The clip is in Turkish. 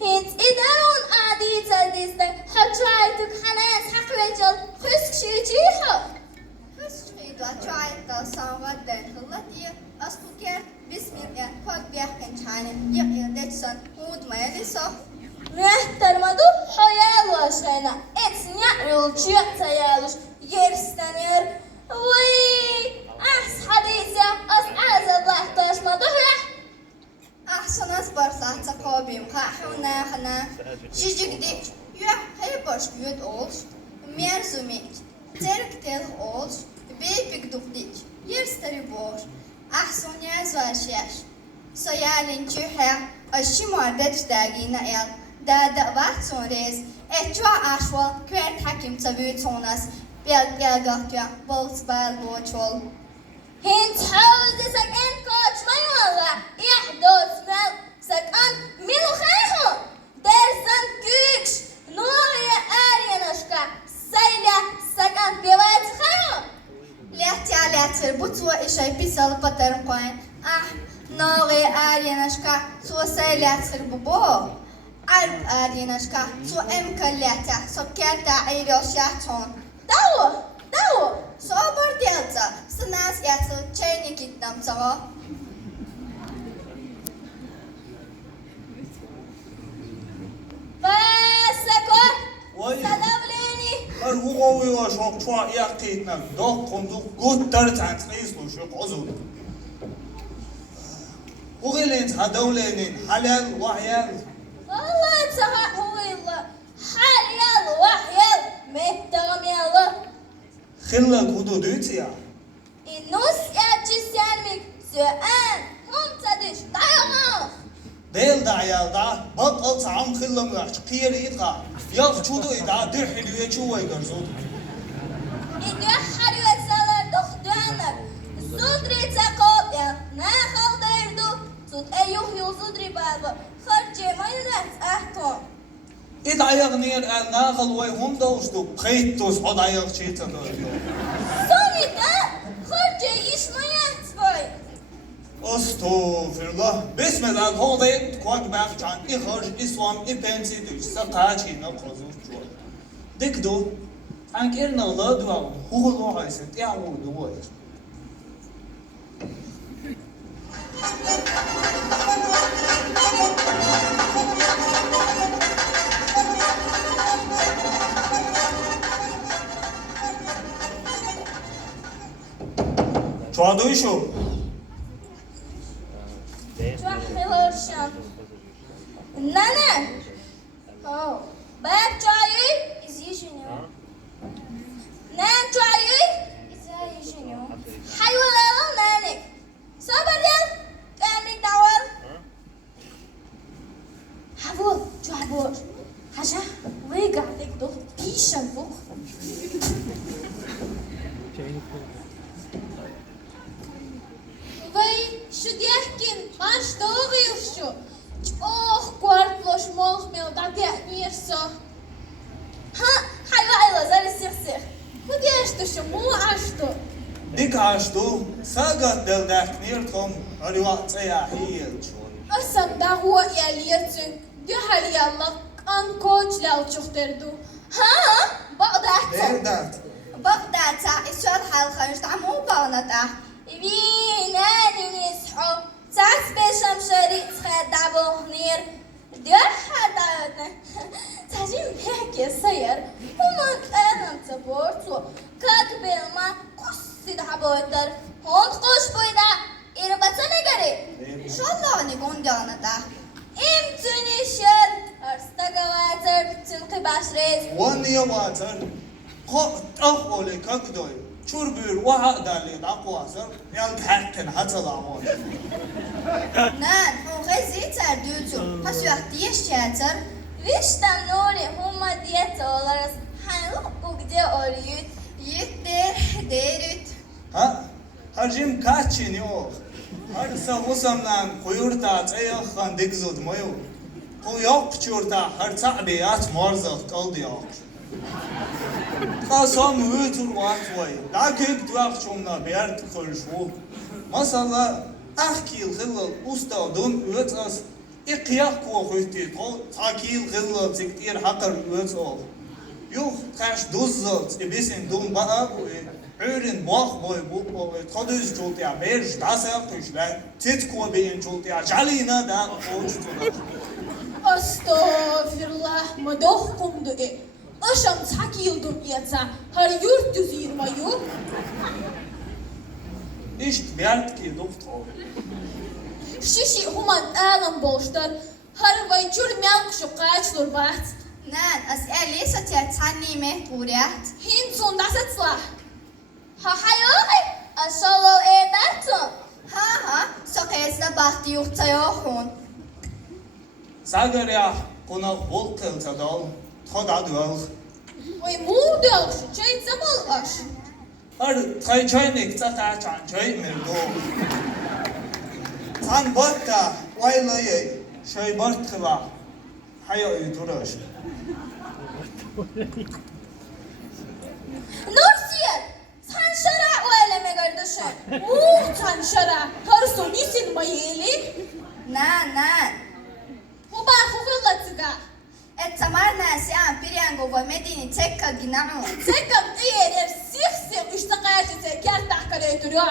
Hint idaan عادية ديستن حترايتك حناس حق رجل خسك شيء خسك وترايت صامت دن خلتي أسكر بسم الله فك بيحكن شانم يقين دتسن هود ما يلسه محترمدو حيال وشنا اتنيا رولشيا تيالوش يرستنير وي أحس حديثة أس عزب لحتاش مدهرة أحسن أصبر ساعة قابيم خاحونا خنا جيجيك ديك يا هي باش يود أولش ميرزوميك ترك تل أولش بيبك دوخديك يرستري بوش أحسن يزواشيش سيالين تشيحة أشي مردش داقينا إل دادا واتسون ريز اتوا أشوال كرت حكيم تبيت سوناس بيلقاتيا بولس بالبوچول هنت حوز سكن كوتش ما يولا يحدث مل سكن ميلو خيخو درسن كيكش نوري آرينشكا سيلا سكن بيوات خيخو لاتر بطوة إشاي بيسال قطرم قوين نوري آرينشكا سو سيلاتر ببو عرب آرينشكا سو امكالياتا سو كيرتا عيروشاتون داو صبر ديالتا سناس ياتل تشيني كيتنام سوا فاسكور وای سدوليني هرقوقوي وشوق شوا يقيتنا دوق قندوق قد ترتعن تقيسلو شوق عزو وغيلين هدولينين حلال وحيال والله تها هو الله حال يلا وحيل مهتم يلا خلا قدو دوتيا النص يأتي سالمك سؤال هم تدش دايما ديل دا عيال دا بطل سعام خلا مغش قير إيقا ياخ چودو إدا دي حلوية چوه يقرزود إدي حلوة سالر دخدانك زودري تقاب يا ناخل ديردو زود أيوه يوزودري بابا خرجي ما يدهت أحكم إد عيال نير آل ناخل وي هم دوشتو بخيتوس حد عيال شيطان دوشتو سوني دا خرجي إيش ما يحتفاي استغفر الله بسم الله الهوضين كواك باقجان إخرج إسوام إبنسي دوش سقاچي نقرزو جوال ديك دو عنك إرنا الله دوا هو الله عيسد يعمو دوا چادوی شو Hello, Nana. Oh, back çayı izleyişiniyor. Nan çayı izleyişiniyor. Hayvanlar nanik. Sabar yal. Nanik dawal. Havul, çabur. Haşa, ve gadik do pişan bu. Vay şu diyerkin baş doğuyor şu. Oh, kwartloş molmel da diyerso. Ha, hayva zar sir. Bu diyersto şu mu açtı. ديك عاشتو ساقت دل داك نيرتهم أريوات سياحية شوي Asam da huwa yaliyersin. Diyor hali Allah kan koç lav çuhterdu. Ha, baqda. ديردات بغداد إسوال حال خرجت عمو بغنطة بيناني نسحو ساس بشم شريط خد عبوه نير دير حدا تاجين بيحكي سير هما أنا تبورتو كاكبير ما قصي دعبوتر هون قوش بويدا إربطة نگري إن شاء الله نكون جانتا امتني شر أرستقواتر تنقي باشريز وانيا واتر قط أخولي كاكدوي شوربير وحق دالي داقواسر يالك حقن حتى العمود نان هو غزي تردوتو هسو اختيش شاتر Viştem nuri huma diyet olarız. Hanlı ugde oriyut. يتر ديرت ها هرجيم كاتشين يو هرسا وسمنان قيورتا تيخان ديكزود ميو قيوق چورتا هرسا بيات مرزق قلد يوق قاسم ويتر واتوي داكيك دواق شومنا بيارت خلشو مثلا أحكي الخلال أستا دون ويتاس İqiyaq qoxuydu, takil qılıb, çikdir haqır öz ol. Yox, qaş duzult, besin dum bağa, öğren vaq boy bu, tadız joltya, verj dasa tuşlar, tit ko beyin joltya, jalina da oçtular. Estağfirullah, madoh kumdu Aşam takildim yatsa, har yurt düzirmayu. İşte bert ki doktor. Şişi human alam bolştar, har vaycur melkşu qaçlur baht. نان أسألي ستيتعني مهبوريات Hin son dasatla. ها حيوغي أشالو إيه دارتو ها سقيسنا باختي يختيوخون Sagarya qonaq bol qıltadal, tadadval. Vay muğdalş, çay zamal aş. Har tay çaynik çata çan çay merdo. Tan batta, vaylayı, şey bartla. Hayay duraş. Nursiye, sen şara o eleme kardeşim. Sen şara, har son isin mayeli. نان Bu barhu kıllatıga. التمار ناسيان بريانغو ومديني تكا جناعو Tekam eğer sih işte kaçtı, kert tahkale duruyor.